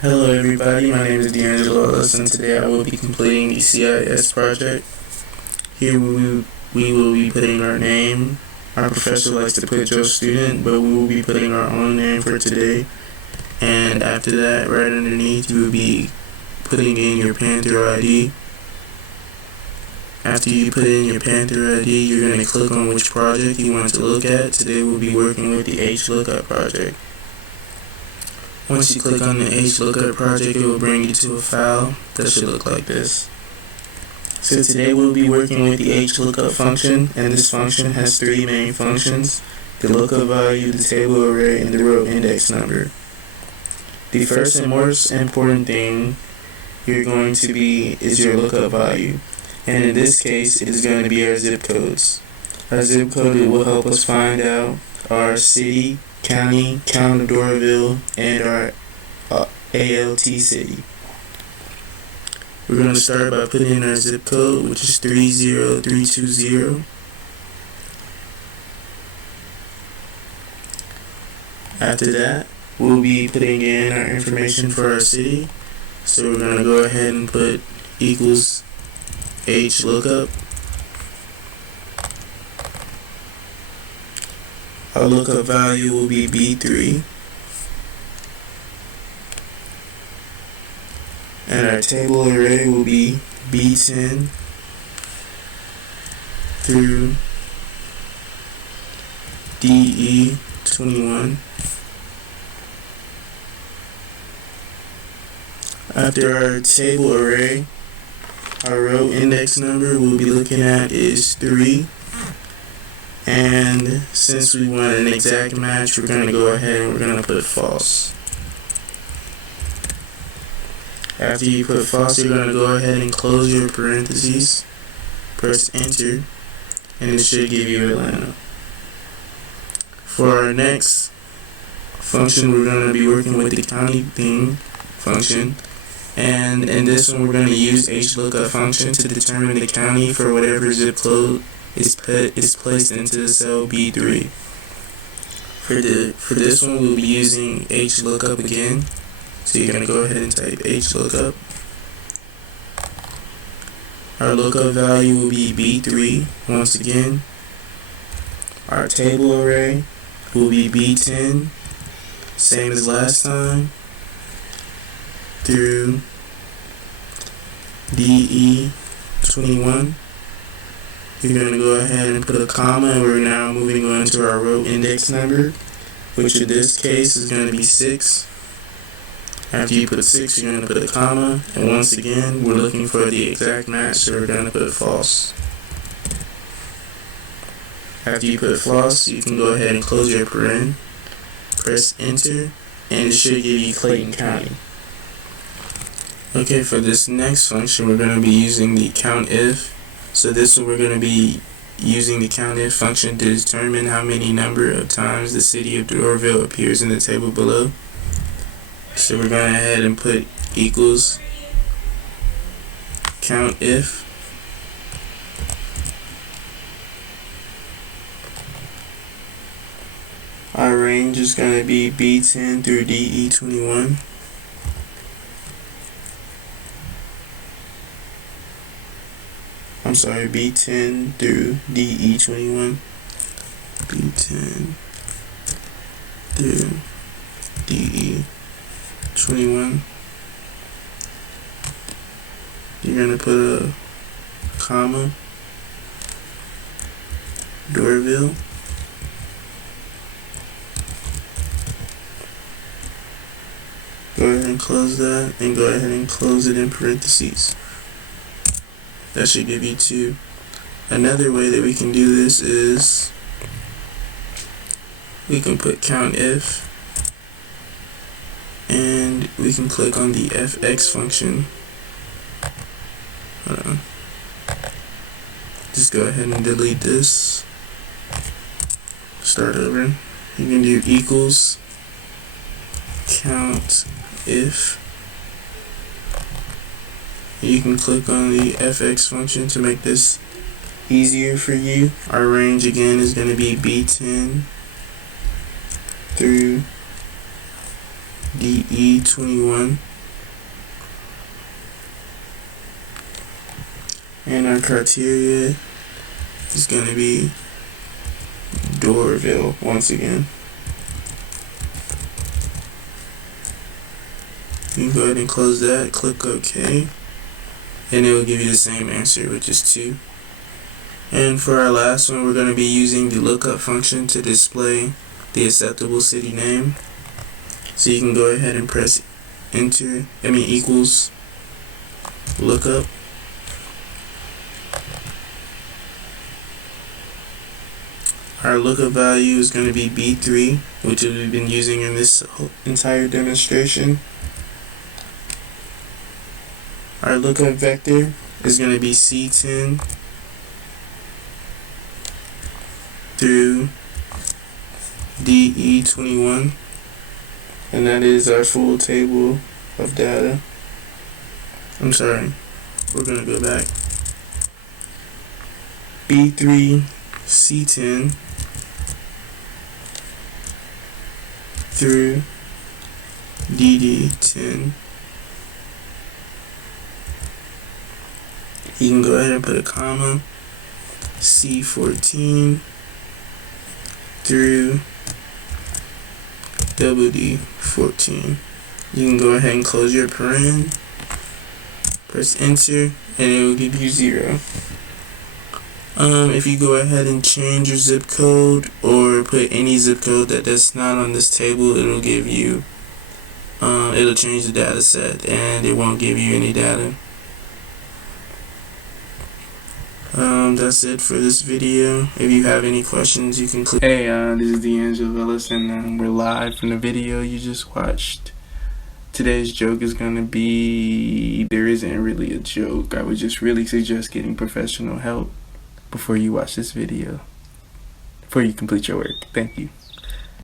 Hello everybody, my name is D'Angelo Ellis and today I will be completing the CIS project. Here we will be putting our name. Our professor likes to put Joe Student, but we will be putting our own name for today. And after that, right underneath, you will be putting in your Panther ID. After you put in your Panther ID, you're going to click on which project you want to look at. Today we'll be working with the HLOOKUP project. Once you click on the HLOOKUP project, it will bring you to a file that should look like this. So today we'll be working with the HLOOKUP function, and this function has three main functions: the lookup value, the table array, and the row index number. The first and most important thing you're going to be is your lookup value, and in this case it is going to be our zip codes. Our zip code will help us find out our city, county, count of Doraville, and our ALT city. We're going to start by putting in our zip code, which is 30320. After that, we'll be putting in our information for our city. So we're going to go ahead and put equals HLOOKUP. Our lookup value will be B3. And our table array will be B10 through DE21. After our table array, our row index number we'll be looking at is 3. And since we want an exact match, we're going to go ahead and we're going to put false. After you put false, you're going to go ahead and close your parentheses, press enter, and it should give you Atlanta. For our next function, we're going to be working with the county thing function, and in this one we're going to use HLOOKUP function to determine the county for whatever zip code is placed into the cell B3. For this one, we'll be using HLOOKUP again. So you're going to go ahead and type HLOOKUP. Our lookup value will be B3 once again. Our table array will be B10, same as last time, through DE21. You're going to go ahead and put a comma, and we're now moving on to our row index number, which in this case is going to be 6. After you put 6, you're going to put a comma, and once again we're looking for the exact match, so we're going to put false. After you put false, you can go ahead and close your paren, press enter, and it should give you Clayton County. Okay, for this next function we're going to be using the COUNTIF. So this one we're going to be using the COUNTIF function to determine how many number of times the city of Doraville appears in the table below. So we're going ahead and put equals COUNTIF. Our range is going to be B10 through DE21. I'm sorry, B10 through DE21. B10 through DE21. You're going to put a comma, Doraville. Go ahead and close that, and go ahead and close it in parentheses. That should give you 2. Another way that we can do this is we can put COUNTIF, and we can click on the FX function. Just go ahead and delete this. Start over. You can do equals COUNTIF. You can click on the FX function to make this easier for you. Our range again is going to be B10 through DE21. And our criteria is going to be Doraville once again. You can go ahead and close that, click OK, and it will give you the same answer, which is 2. And for our last one, we're going to be using the lookup function to display the acceptable city name. So you can go ahead and press equals lookup. Our lookup value is going to be B3, which we've been using in this whole entire demonstration. Our lookup vector is going to be C10 through DE21, and that is our full table of data. I'm sorry, we're going to go back. B3 C10 through DD10. You can go ahead and put a comma. C14 through WD14. You can go ahead and close your paren, press enter, and it will give you 0. If you go ahead and change your zip code or put any zip code that's not on this table, it'll give you it'll change the data set and it won't give you any data. That's it for this video. If you have any questions, you can click. Hey, this is D'Angelo Velez, and we're live from the video you just watched. Today's joke is gonna be, there isn't really a joke. I would just really suggest getting professional help before you watch this video, before you complete your work. Thank you.